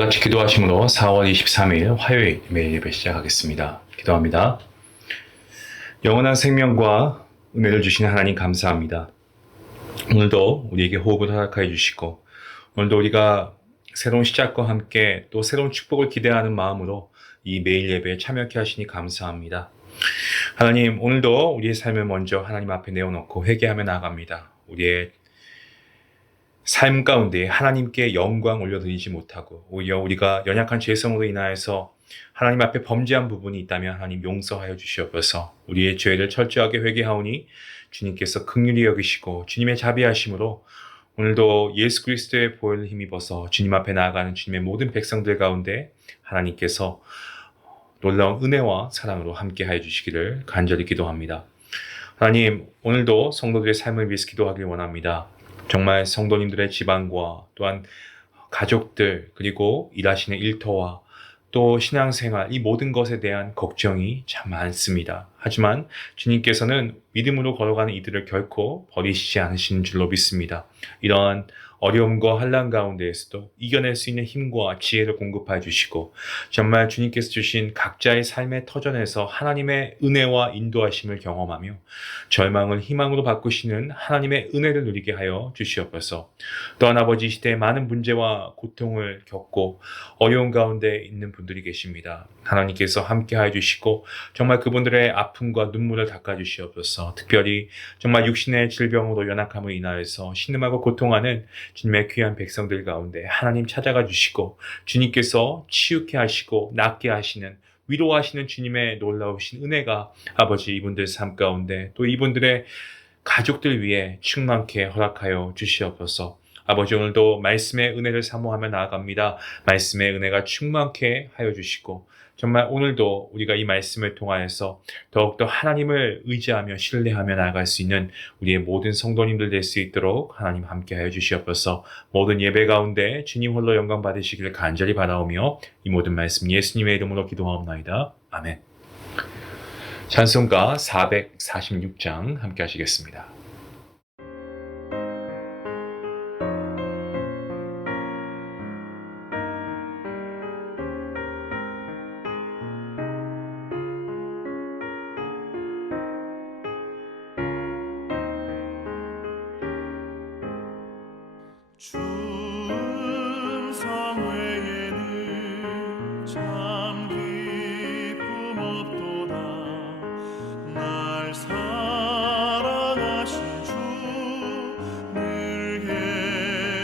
같이 기도하심으로 4월 23일 화요일 매일 예배 시작하겠습니다. 기도합니다. 영원한 생명과 은혜를 주신 하나님 감사합니다. 오늘도 우리에게 호흡을 허락하여 주시고 오늘도 우리가 새로운 시작과 함께 또 새로운 축복을 기대하는 마음으로 이 매일 예배에 참여케 하시니 감사합니다. 하나님, 오늘도 우리의 삶을 먼저 하나님 앞에 내어놓고 회개하며 나아갑니다. 우리의 삶 가운데 하나님께 영광 올려드리지 못하고 오히려 우리가 연약한 죄성으로 인하여서 하나님 앞에 범죄한 부분이 있다면 하나님 용서하여 주시옵소서. 우리의 죄를 철저하게 회개하오니 주님께서 긍휼히 여기시고 주님의 자비하심으로 오늘도 예수 그리스도의 보혈을 힘입어서 주님 앞에 나아가는 주님의 모든 백성들 가운데 하나님께서 놀라운 은혜와 사랑으로 함께하여 주시기를 간절히 기도합니다. 하나님, 오늘도 성도들의 삶을 위해서 기도하길 원합니다. 정말 성도님들의 집안과 또한 가족들 그리고 일하시는 일터와 또 신앙생활 이 모든 것에 대한 걱정이 참 많습니다. 하지만 주님께서는 믿음으로 걸어가는 이들을 결코 버리시지 않으시는 줄로 믿습니다. 이러한 어려움과 환난 가운데에서도 이겨낼 수 있는 힘과 지혜를 공급해 주시고 정말 주님께서 주신 각자의 삶의 터전에서 하나님의 은혜와 인도하심을 경험하며 절망을 희망으로 바꾸시는 하나님의 은혜를 누리게 하여 주시옵소서. 또한 아버지 시대에 많은 문제와 고통을 겪고 어려운 가운데 있는 분들이 계십니다. 하나님께서 함께하여 주시고 정말 그분들의 아픔과 눈물을 닦아 주시옵소서. 특별히 정말 육신의 질병으로 연약함을 인하여서 신음하고 고통하는 주님의 귀한 백성들 가운데 하나님 찾아가 주시고 주님께서 치유케 하시고 낫게 하시는 위로하시는 주님의 놀라우신 은혜가 아버지 이분들 삶 가운데 또 이분들의 가족들 위해 충만케 허락하여 주시옵소서. 아버지 오늘도 말씀의 은혜를 사모하며 나아갑니다. 말씀의 은혜가 충만케 하여 주시고 정말 오늘도 우리가 이 말씀을 통하여서 더욱더 하나님을 의지하며 신뢰하며 나아갈 수 있는 우리의 모든 성도님들 될 수 있도록 하나님 함께하여 주시옵소서. 모든 예배 가운데 주님 홀로 영광 받으시기를 간절히 바라오며 이 모든 말씀 예수님의 이름으로 기도하옵나이다. 아멘. 찬송가 446장 함께 하시겠습니다. 충성 외에는 참 기쁨 없도다. 날 사랑하신 주 늘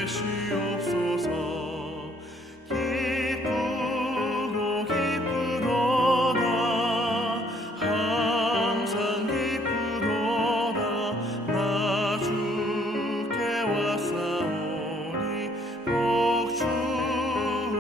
계시옵소서. 기쁘고 기쁘도다. 항상 기쁘도다. 나 주께 왔사오니 복 주는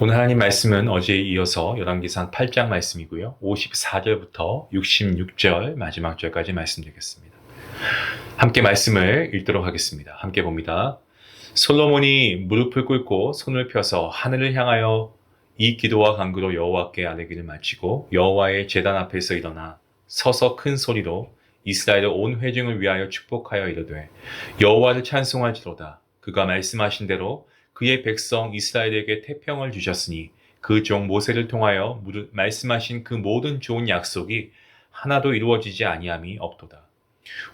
오늘 하나님 말씀은 어제에 이어서 열왕기상 8장 말씀이고요. 54절부터 66절 마지막 절까지 말씀드리겠습니다. 함께 말씀을 읽도록 하겠습니다. 함께 봅니다. 솔로몬이 무릎을 꿇고 손을 펴서 하늘을 향하여 이 기도와 간구로 여호와께 아뢰기를 마치고 여호와의 제단 앞에서 일어나 서서 큰 소리로 이스라엘의 온 회중을 위하여 축복하여 이르되 여호와를 찬송할지로다. 그가 말씀하신 대로 그의 백성 이스라엘에게 태평을 주셨으니 그 종 모세를 통하여 말씀하신 그 모든 좋은 약속이 하나도 이루어지지 아니함이 없도다.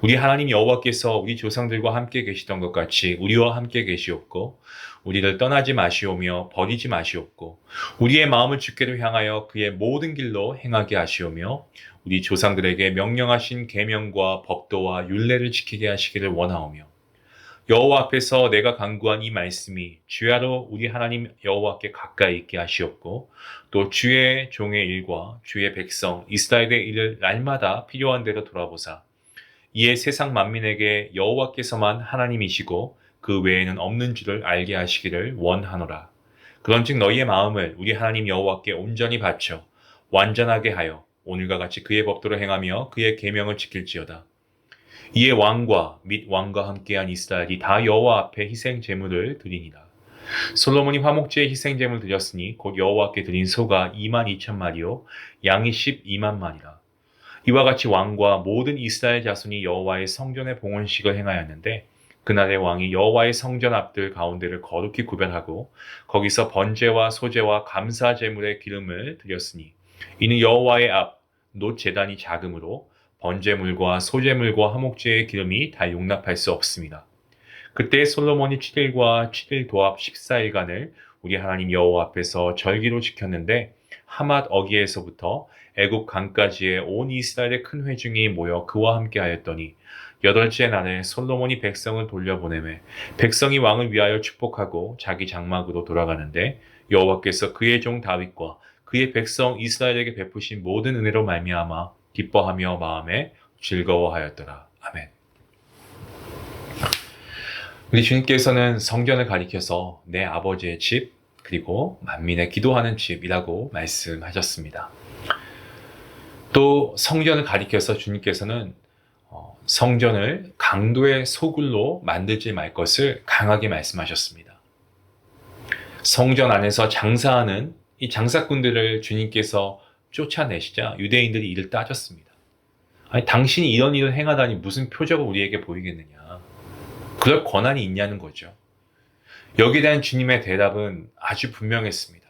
우리 하나님 여호와께서 우리 조상들과 함께 계시던 것 같이 우리와 함께 계시옵고 우리를 떠나지 마시오며 버리지 마시옵고 우리의 마음을 주께로 향하여 그의 모든 길로 행하게 하시오며 우리 조상들에게 명령하신 계명과 법도와 율례를 지키게 하시기를 원하오며 여호와 앞에서 내가 간구한 이 말씀이 주야로 우리 하나님 여호와께 가까이 있게 하시옵고 또 주의 종의 일과 주의 백성 이스라엘의 일을 날마다 필요한 대로 돌아보사 이에 세상 만민에게 여호와께서만 하나님이시고 그 외에는 없는 줄을 알게 하시기를 원하노라. 그런즉 너희의 마음을 우리 하나님 여호와께 온전히 바쳐 완전하게 하여 오늘과 같이 그의 법도를 행하며 그의 계명을 지킬지어다. 이에 왕과 및 왕과 함께한 이스라엘이 다 여호와 앞에 희생 제물을 드리니라. 솔로몬이 화목제에 희생 제물을 드렸으니 곧 여호와께 드린 소가 22,000마리요 양이 12만 마리라. 이와 같이 왕과 모든 이스라엘 자손이 여호와의 성전의 봉헌식을 행하였는데 그날의 왕이 여호와의 성전 앞들 가운데를 거룩히 구별하고 거기서 번제와 소제와 감사 제물의 기름을 드렸으니 이는 여호와의 앞 놋 제단이 작으므로 번제물과 소제물과 화목제의 기름이 다 용납할 수 없습니다. 그때 솔로몬이 7일과 7일 도합 14일간을 우리 하나님 여호와 앞에서 절기로 지켰는데 하맛 어기에서부터 애굽 강까지의 온 이스라엘의 큰 회중이 모여 그와 함께 하였더니 여덟째 날에 솔로몬이 백성을 돌려보내매 백성이 왕을 위하여 축복하고 자기 장막으로 돌아가는데 여호와께서 그의 종 다윗과 그의 백성 이스라엘에게 베푸신 모든 은혜로 말미암아 기뻐하며 마음에 즐거워하였더라. 아멘. 우리 주님께서는 성전을 가리켜서 내 아버지의 집 그리고 만민의 기도하는 집이라고 말씀하셨습니다. 또 성전을 가리켜서 주님께서는 성전을 강도의 소굴로 만들지 말 것을 강하게 말씀하셨습니다. 성전 안에서 장사하는 이 장사꾼들을 주님께서 쫓아내시자 유대인들이 이를 따졌습니다. 아니, 당신이 이런 일을 행하다니 무슨 표적을 우리에게 보이겠느냐. 그럴 권한이 있냐는 거죠. 여기에 대한 주님의 대답은 아주 분명했습니다.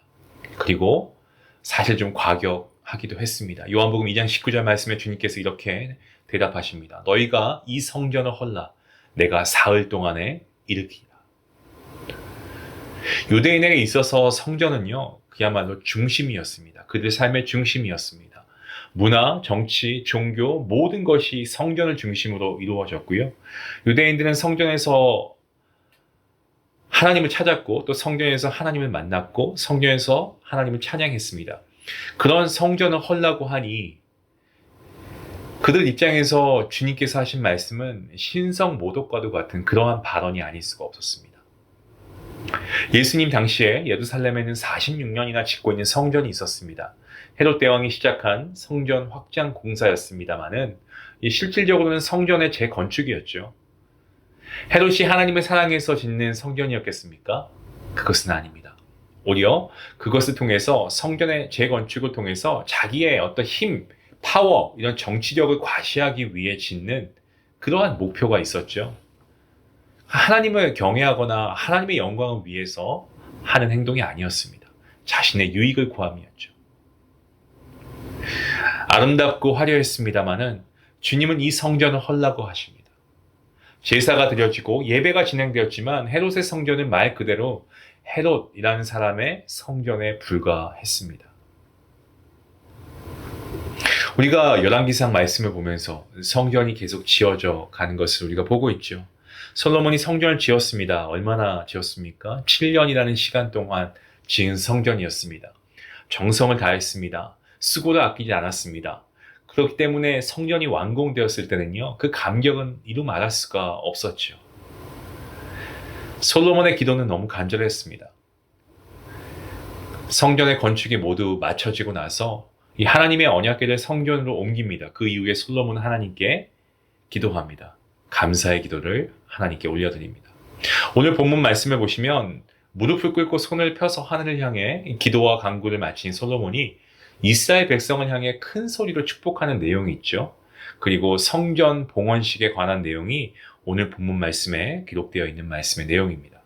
그리고 사실 좀 과격하기도 했습니다. 요한복음 2장 19절 말씀에 주님께서 이렇게 대답하십니다. 너희가 이 성전을 헐라 내가 사흘 동안에 일으키리라. 유대인에게 있어서 성전은요 그야말로 중심이었습니다. 그들 삶의 중심이었습니다. 문화, 정치, 종교 모든 것이 성전을 중심으로 이루어졌고요. 유대인들은 성전에서 하나님을 찾았고 또 성전에서 하나님을 만났고 성전에서 하나님을 찬양했습니다. 그런 성전을 헐라고 하니 그들 입장에서 주님께서 하신 말씀은 신성 모독과도 같은 그러한 발언이 아닐 수가 없었습니다. 예수님 당시에 예루살렘에는 46년이나 짓고 있는 성전이 있었습니다. 헤롯 대왕이 시작한 성전 확장 공사였습니다마는 실질적으로는 성전의 재건축이었죠. 헤롯이 하나님을 사랑해서 짓는 성전이었겠습니까? 그것은 아닙니다. 오히려 그것을 통해서 성전의 재건축을 통해서 자기의 어떤 힘, 파워, 이런 정치력을 과시하기 위해 짓는 그러한 목표가 있었죠. 하나님을 경외하거나 하나님의 영광을 위해서 하는 행동이 아니었습니다. 자신의 유익을 구함이었죠. 아름답고 화려했습니다마는 주님은 이 성전을 헐라고 하십니다. 제사가 드려지고 예배가 진행되었지만 헤롯의 성전은 말 그대로 헤롯이라는 사람의 성전에 불과했습니다. 우리가 열왕기상 말씀을 보면서 성전이 계속 지어져 가는 것을 우리가 보고 있죠. 솔로몬이 성전을 지었습니다. 얼마나 지었습니까? 7년이라는 시간 동안 지은 성전이었습니다. 정성을 다했습니다. 수고를 아끼지 않았습니다. 그렇기 때문에 성전이 완공되었을 때는요, 그 감격은 이루 말할 수가 없었죠. 솔로몬의 기도는 너무 간절했습니다. 성전의 건축이 모두 마쳐지고 나서 이 하나님의 언약궤를 성전으로 옮깁니다. 그 이후에 솔로몬은 하나님께 기도합니다. 감사의 기도를 하나님께 올려드립니다. 오늘 본문 말씀을 보시면 무릎을 꿇고 손을 펴서 하늘을 향해 기도와 간구를 마친 솔로몬이 이스라엘 백성을 향해 큰 소리로 축복하는 내용이 있죠. 그리고 성전 봉헌식에 관한 내용이 오늘 본문 말씀에 기록되어 있는 말씀의 내용입니다.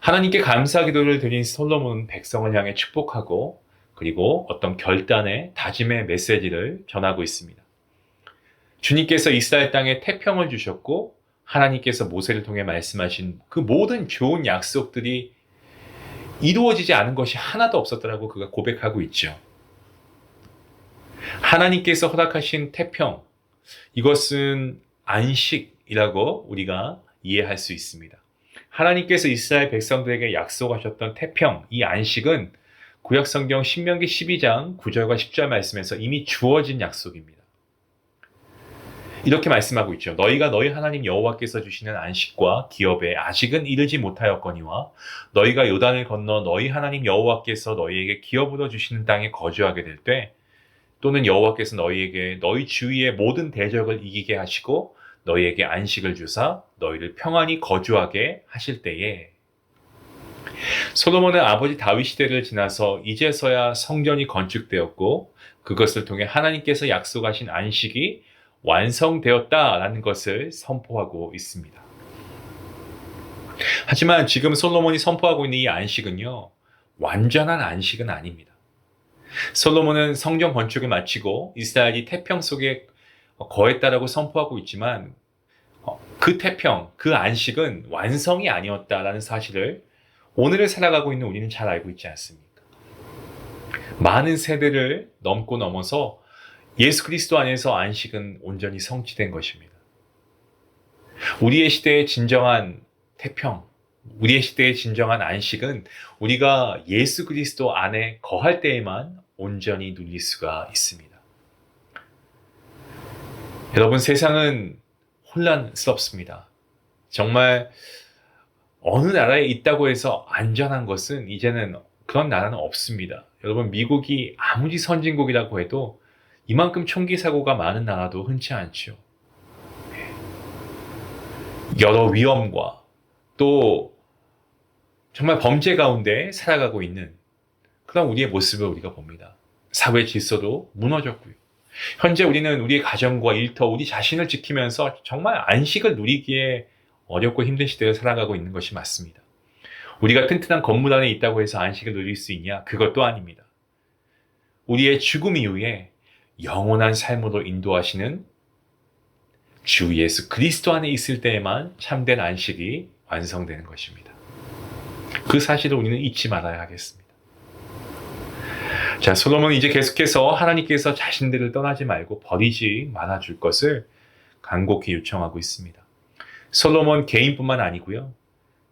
하나님께 감사 기도를 드린 솔로몬은 백성을 향해 축복하고 그리고 어떤 결단의 다짐의 메시지를 전하고 있습니다. 주님께서 이스라엘 땅에 태평을 주셨고 하나님께서 모세를 통해 말씀하신 그 모든 좋은 약속들이 이루어지지 않은 것이 하나도 없었더라고 그가 고백하고 있죠. 하나님께서 허락하신 태평, 이것은 안식이라고 우리가 이해할 수 있습니다. 하나님께서 이스라엘 백성들에게 약속하셨던 태평, 이 안식은 구약성경 신명기 12장 9절과 10절 말씀에서 이미 주어진 약속입니다. 이렇게 말씀하고 있죠. 너희가 너희 하나님 여호와께서 주시는 안식과 기업에 아직은 이르지 못하였거니와 너희가 요단을 건너 너희 하나님 여호와께서 너희에게 기업으로 주시는 땅에 거주하게 될 때 또는 여호와께서 너희에게 너희 주위의 모든 대적을 이기게 하시고 너희에게 안식을 주사 너희를 평안히 거주하게 하실 때에 솔로몬은 아버지 다윗 시대를 지나서 이제서야 성전이 건축되었고 그것을 통해 하나님께서 약속하신 안식이 완성되었다라는 것을 선포하고 있습니다. 하지만 지금 솔로몬이 선포하고 있는 이 안식은요, 완전한 안식은 아닙니다. 솔로몬은 성전 건축을 마치고 이스라엘이 태평 속에 거했다라고 선포하고 있지만 그 태평, 그 안식은 완성이 아니었다라는 사실을 오늘을 살아가고 있는 우리는 잘 알고 있지 않습니까? 많은 세대를 넘고 넘어서 예수 그리스도 안에서 안식은 온전히 성취된 것입니다. 우리의 시대의 진정한 태평, 우리의 시대의 진정한 안식은 우리가 예수 그리스도 안에 거할 때에만 온전히 누릴 수가 있습니다. 여러분, 세상은 혼란스럽습니다. 정말 어느 나라에 있다고 해서 안전한 것은 이제는 그런 나라는 없습니다. 여러분, 미국이 아무리 선진국이라고 해도 이만큼 총기 사고가 많은 나라도 흔치 않죠. 여러 위험과 또 정말 범죄 가운데 살아가고 있는 그런 우리의 모습을 우리가 봅니다. 사회 질서도 무너졌고요. 현재 우리는 우리의 가정과 일터, 우리 자신을 지키면서 정말 안식을 누리기에 어렵고 힘든 시대를 살아가고 있는 것이 맞습니다. 우리가 튼튼한 건물 안에 있다고 해서 안식을 누릴 수 있냐? 그것도 아닙니다. 우리의 죽음 이후에 영원한 삶으로 인도하시는 주 예수 그리스도 안에 있을 때에만 참된 안식이 완성되는 것입니다. 그 사실을 우리는 잊지 말아야 하겠습니다. 자, 솔로몬은 이제 계속해서 하나님께서 자신들을 떠나지 말고 버리지 말아줄 것을 간곡히 요청하고 있습니다. 솔로몬 개인뿐만 아니고요.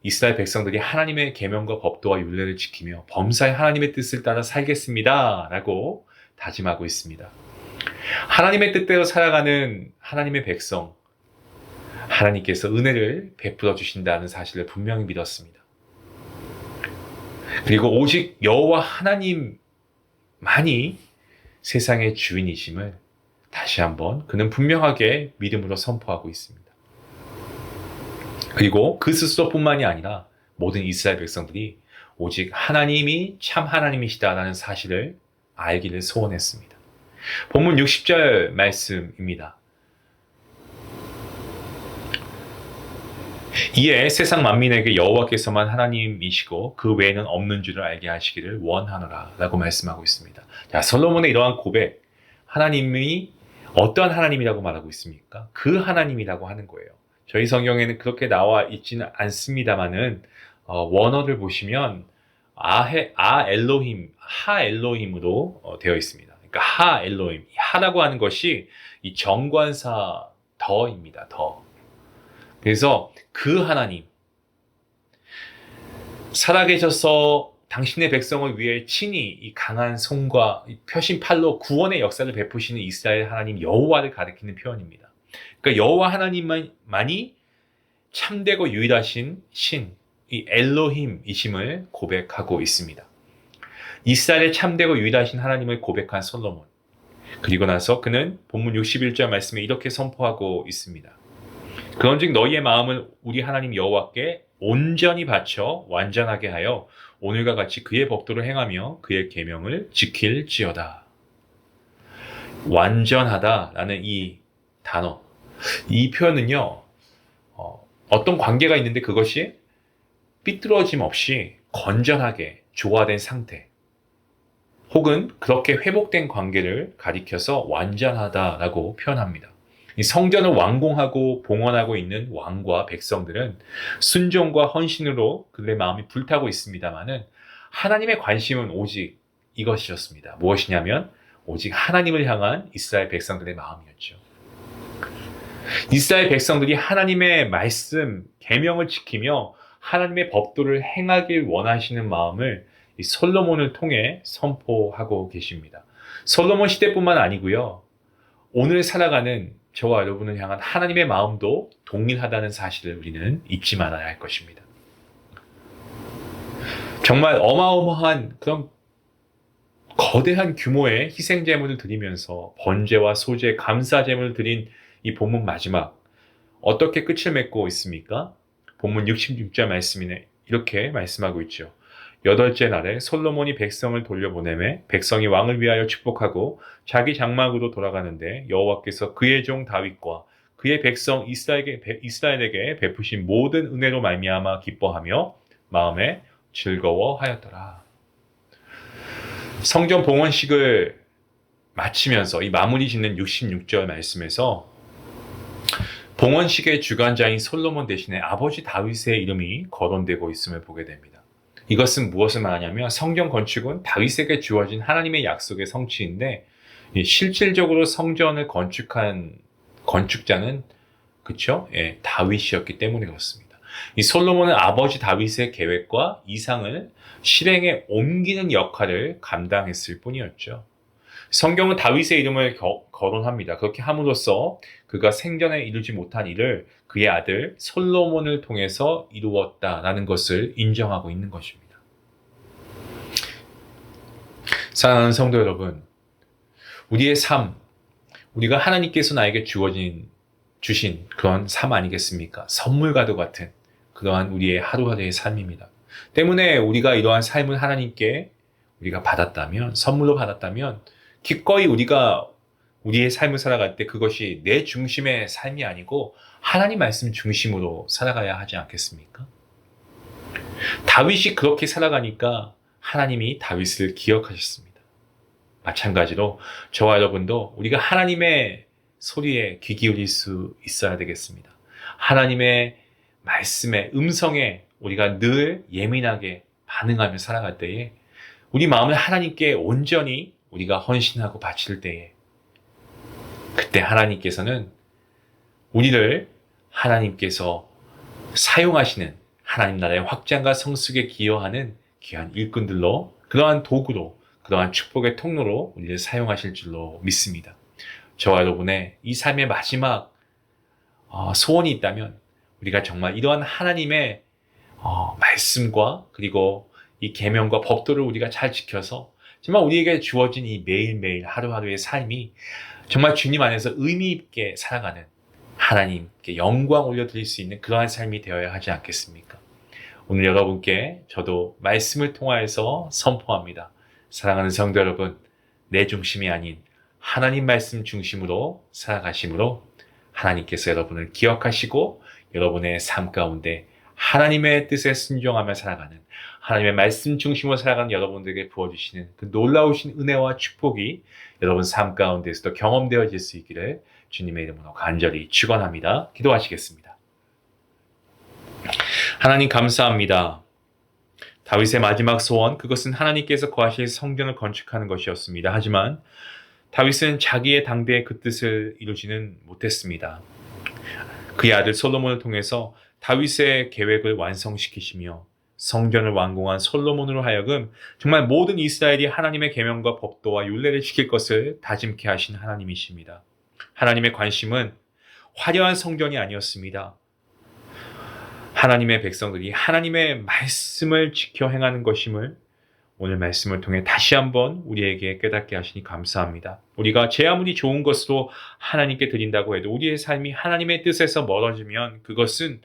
이스라엘 백성들이 하나님의 계명과 법도와 율례를 지키며 범사에 하나님의 뜻을 따라 살겠습니다. 라고 다짐하고 있습니다. 하나님의 뜻대로 살아가는 하나님의 백성, 하나님께서 은혜를 베풀어 주신다는 사실을 분명히 믿었습니다. 그리고 오직 여호와 하나님만이 세상의 주인이심을 다시 한번 그는 분명하게 믿음으로 선포하고 있습니다. 그리고 그 스스로뿐만이 아니라 모든 이스라엘 백성들이 오직 하나님이 참 하나님이시다라는 사실을 알기를 소원했습니다. 본문 60절 말씀입니다. 이에 세상 만민에게 여호와께서만 하나님이시고 그 외에는 없는 줄을 알게 하시기를 원하노라 라고 말씀하고 있습니다. 자, 솔로몬의 이러한 고백, 하나님이 어떠한 하나님이라고 말하고 있습니까? 그 하나님이라고 하는 거예요. 저희 성경에는 그렇게 나와 있지는 않습니다만은 원어를 보시면 아 엘로힘, 하 엘로힘으로 되어 있습니다. 그러니까 하 엘로힘, 하라고 하는 것이 이 정관사 더입니다. 더. 그래서 그 하나님, 살아계셔서 당신의 백성을 위해 친히 이 강한 손과 이 펴신 팔로 구원의 역사를 베푸시는 이스라엘 하나님 여호와를 가리키는 표현입니다. 그러니까 여호와 하나님만이 참되고 유일하신 신, 이 엘로힘이심을 고백하고 있습니다. 이스라엘의 참되고 유일하신 하나님을 고백한 솔로몬. 그리고 나서 그는 본문 61절 말씀에 이렇게 선포하고 있습니다. 그런즉 너희의 마음을 우리 하나님 여호와께 온전히 바쳐 완전하게 하여 오늘과 같이 그의 법도를 행하며 그의 계명을 지킬지어다. 완전하다라는 이 단어, 이 표현은요, 어떤 관계가 있는데 그것이 삐뚤어짐 없이 건전하게 조화된 상태, 혹은 그렇게 회복된 관계를 가리켜서 완전하다라고 표현합니다. 이 성전을 완공하고 봉헌하고 있는 왕과 백성들은 순종과 헌신으로 그들의 마음이 불타고 있습니다마는 하나님의 관심은 오직 이것이었습니다. 무엇이냐면 오직 하나님을 향한 이스라엘 백성들의 마음이었죠. 이스라엘 백성들이 하나님의 말씀, 계명을 지키며 하나님의 법도를 행하길 원하시는 마음을 이 솔로몬을 통해 선포하고 계십니다. 솔로몬 시대뿐만 아니고요. 오늘 살아가는 저와 여러분을 향한 하나님의 마음도 동일하다는 사실을 우리는 잊지 말아야 할 것입니다. 정말 어마어마한 그런 거대한 규모의 희생제물을 드리면서 번제와 소제, 감사제물을 드린 이 본문 마지막 어떻게 끝을 맺고 있습니까? 본문 66절 말씀이네 이렇게 말씀하고 있죠. 여덟째 날에 솔로몬이 백성을 돌려보내매 백성이 왕을 위하여 축복하고 자기 장막으로 돌아가는데 여호와께서 그의 종 다윗과 그의 백성 이스라엘에게 베푸신 모든 은혜로 말미암아 기뻐하며 마음에 즐거워하였더라. 성전 봉헌식을 마치면서 이 마무리 짓는 66절 말씀에서 봉헌식의 주관자인 솔로몬 대신에 아버지 다윗의 이름이 거론되고 있음을 보게 됩니다. 이것은 무엇을 말하냐면 성전 건축은 다윗에게 주어진 하나님의 약속의 성취인데 실질적으로 성전을 건축한 건축자는 그쵸? 예, 다윗이었기 때문에 그렇습니다. 이 솔로몬은 아버지 다윗의 계획과 이상을 실행에 옮기는 역할을 감당했을 뿐이었죠. 성경은 다윗의 이름을 거론합니다. 그렇게 함으로써 그가 생전에 이루지 못한 일을 그의 아들 솔로몬을 통해서 이루었다라는 것을 인정하고 있는 것입니다. 사랑하는 성도 여러분, 우리의 삶, 우리가 하나님께서 나에게 주신 그런 삶 아니겠습니까? 선물과도 같은 그러한 우리의 하루하루의 삶입니다. 때문에 우리가 이러한 삶을 하나님께 우리가 받았다면, 선물로 받았다면 기꺼이 우리가 우리의 삶을 살아갈 때 그것이 내 중심의 삶이 아니고 하나님 말씀 중심으로 살아가야 하지 않겠습니까? 다윗이 그렇게 살아가니까 하나님이 다윗을 기억하셨습니다. 마찬가지로 저와 여러분도 우리가 하나님의 소리에 귀 기울일 수 있어야 되겠습니다. 하나님의 말씀의 음성에 우리가 늘 예민하게 반응하며 살아갈 때에 우리 마음을 하나님께 온전히 우리가 헌신하고 바칠 때에 그때 하나님께서는 우리를 하나님께서 사용하시는 하나님 나라의 확장과 성숙에 기여하는 귀한 일꾼들로 그러한 도구로 그러한 축복의 통로로 우리를 사용하실 줄로 믿습니다. 저와 여러분의 이 삶의 마지막 소원이 있다면 우리가 정말 이러한 하나님의 말씀과 그리고 이 계명과 법도를 우리가 잘 지켜서 정말 우리에게 주어진 이 매일매일 하루하루의 삶이 정말 주님 안에서 의미 있게 살아가는 하나님께 영광 올려드릴 수 있는 그러한 삶이 되어야 하지 않겠습니까? 오늘 여러분께 저도 말씀을 통하여서 선포합니다. 사랑하는 성도 여러분, 내 중심이 아닌 하나님 말씀 중심으로 살아가심으로 하나님께서 여러분을 기억하시고 여러분의 삶 가운데 하나님의 뜻에 순종하며 살아가는 하나님의 말씀 중심으로 살아가는 여러분들에게 부어주시는 그 놀라우신 은혜와 축복이 여러분 삶 가운데서도 경험되어질 수 있기를 주님의 이름으로 간절히 축원합니다. 기도하시겠습니다. 하나님 감사합니다. 다윗의 마지막 소원, 그것은 하나님께서 거하실 성전을 건축하는 것이었습니다. 하지만 다윗은 자기의 당대의 그 뜻을 이루지는 못했습니다. 그의 아들 솔로몬을 통해서 다윗의 계획을 완성시키시며 성전을 완공한 솔로몬으로 하여금 정말 모든 이스라엘이 하나님의 계명과 법도와 율례를 지킬 것을 다짐케 하신 하나님이십니다. 하나님의 관심은 화려한 성전이 아니었습니다. 하나님의 백성들이 하나님의 말씀을 지켜 행하는 것임을 오늘 말씀을 통해 다시 한번 우리에게 깨닫게 하시니 감사합니다. 우리가 제 아무리 좋은 것으로 하나님께 드린다고 해도 우리의 삶이 하나님의 뜻에서 멀어지면 그것은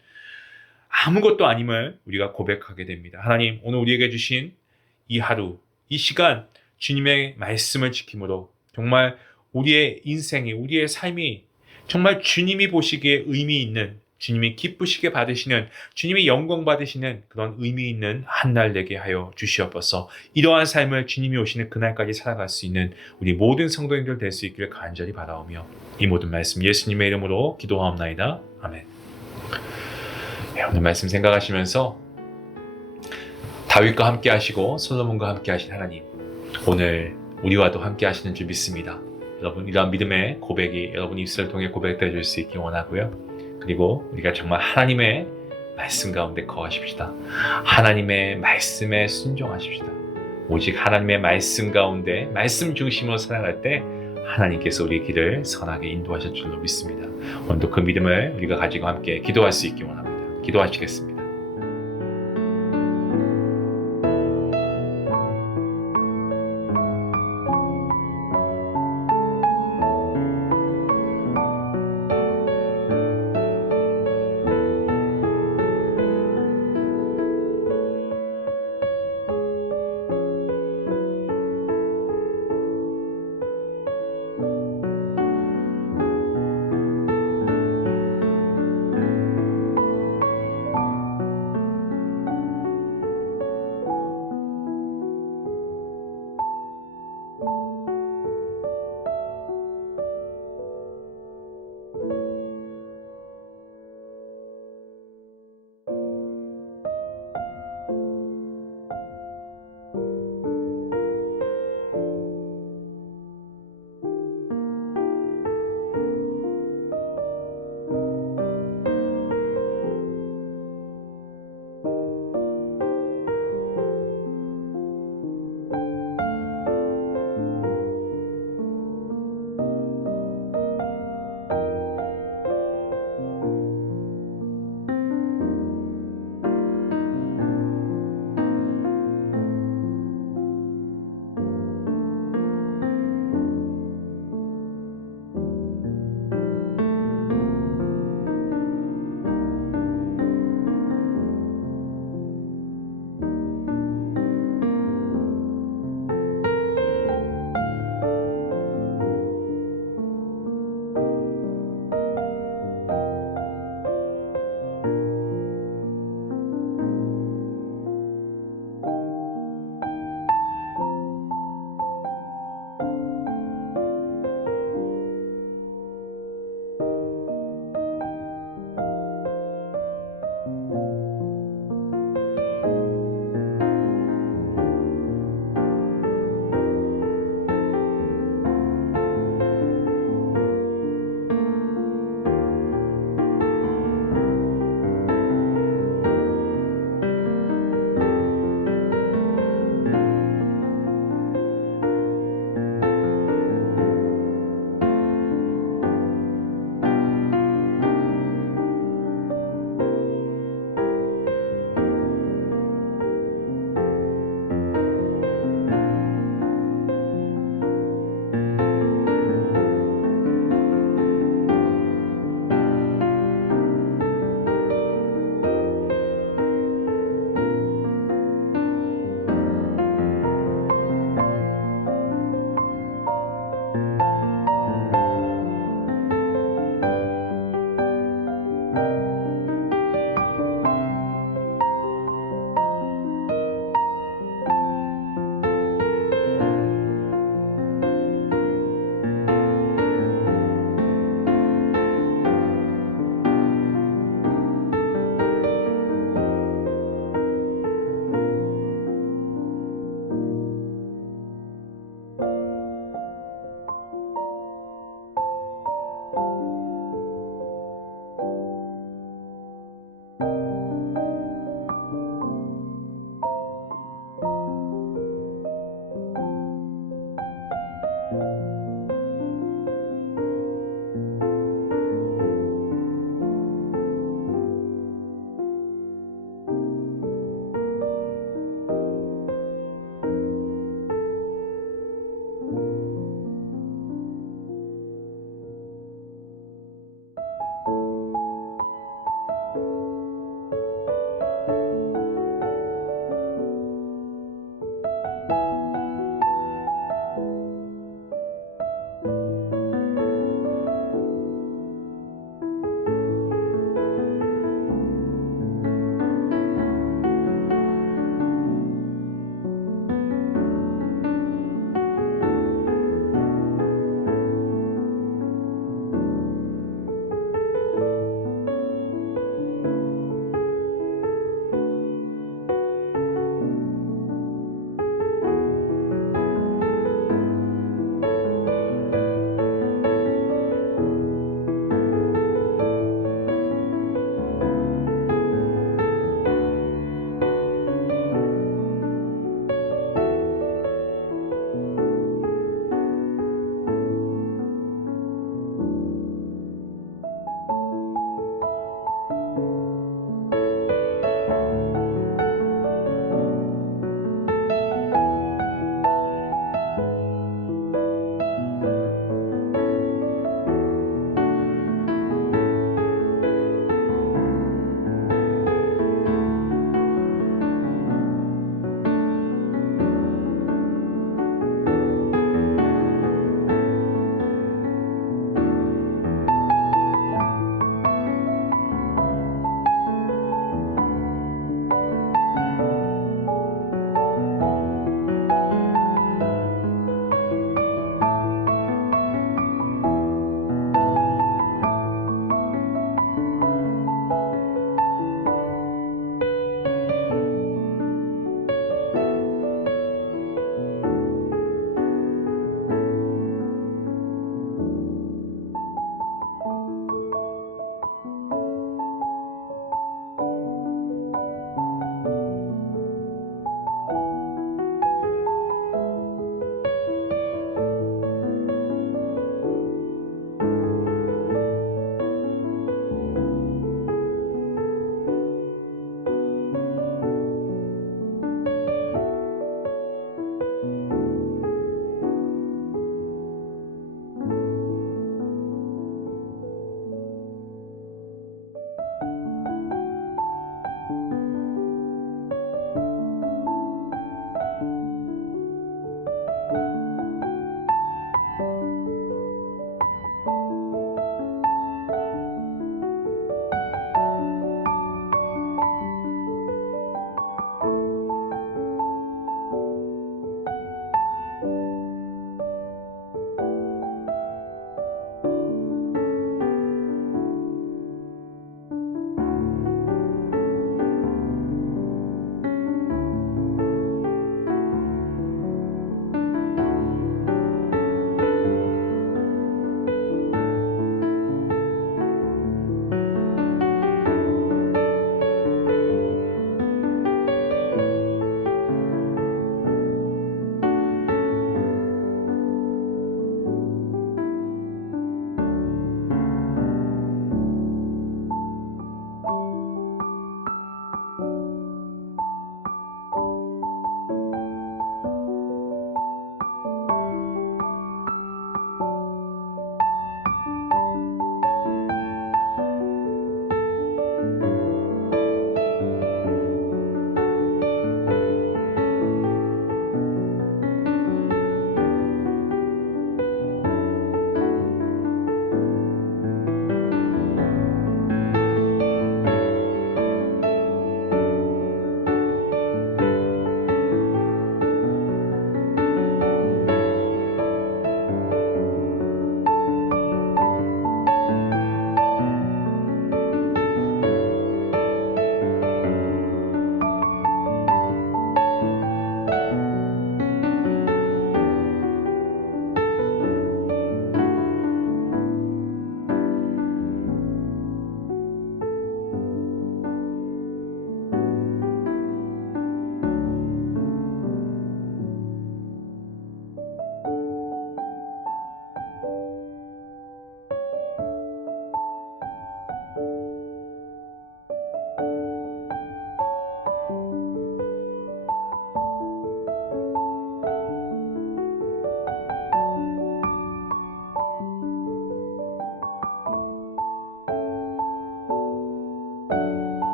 아무것도 아님을 우리가 고백하게 됩니다. 하나님, 오늘 우리에게 주신 이 하루, 이 시간 주님의 말씀을 지킴으로 정말 우리의 인생이, 우리의 삶이 정말 주님이 보시기에 의미 있는, 주님이 기쁘시게 받으시는, 주님이 영광 받으시는 그런 의미 있는 한 날 되게 하여 주시옵소서. 이러한 삶을 주님이 오시는 그날까지 살아갈 수 있는 우리 모든 성도님들 될 수 있기를 간절히 바라오며 이 모든 말씀 예수님의 이름으로 기도하옵나이다. 아멘. 오늘 말씀 생각하시면서 다윗과 함께 하시고 솔로몬과 함께 하신 하나님, 오늘 우리와도 함께 하시는 줄 믿습니다. 여러분, 이러한 믿음의 고백이 여러분 입술을 통해 고백되어 줄 수 있기 원하고요. 그리고 우리가 정말 하나님의 말씀 가운데 거하십시다. 하나님의 말씀에 순종하십시다. 오직 하나님의 말씀 가운데 말씀 중심으로 살아갈 때 하나님께서 우리의 길을 선하게 인도하실 줄로 믿습니다. 오늘도 그 믿음을 우리가 가지고 함께 기도할 수 있기 원합니다. 기도하시겠습니다.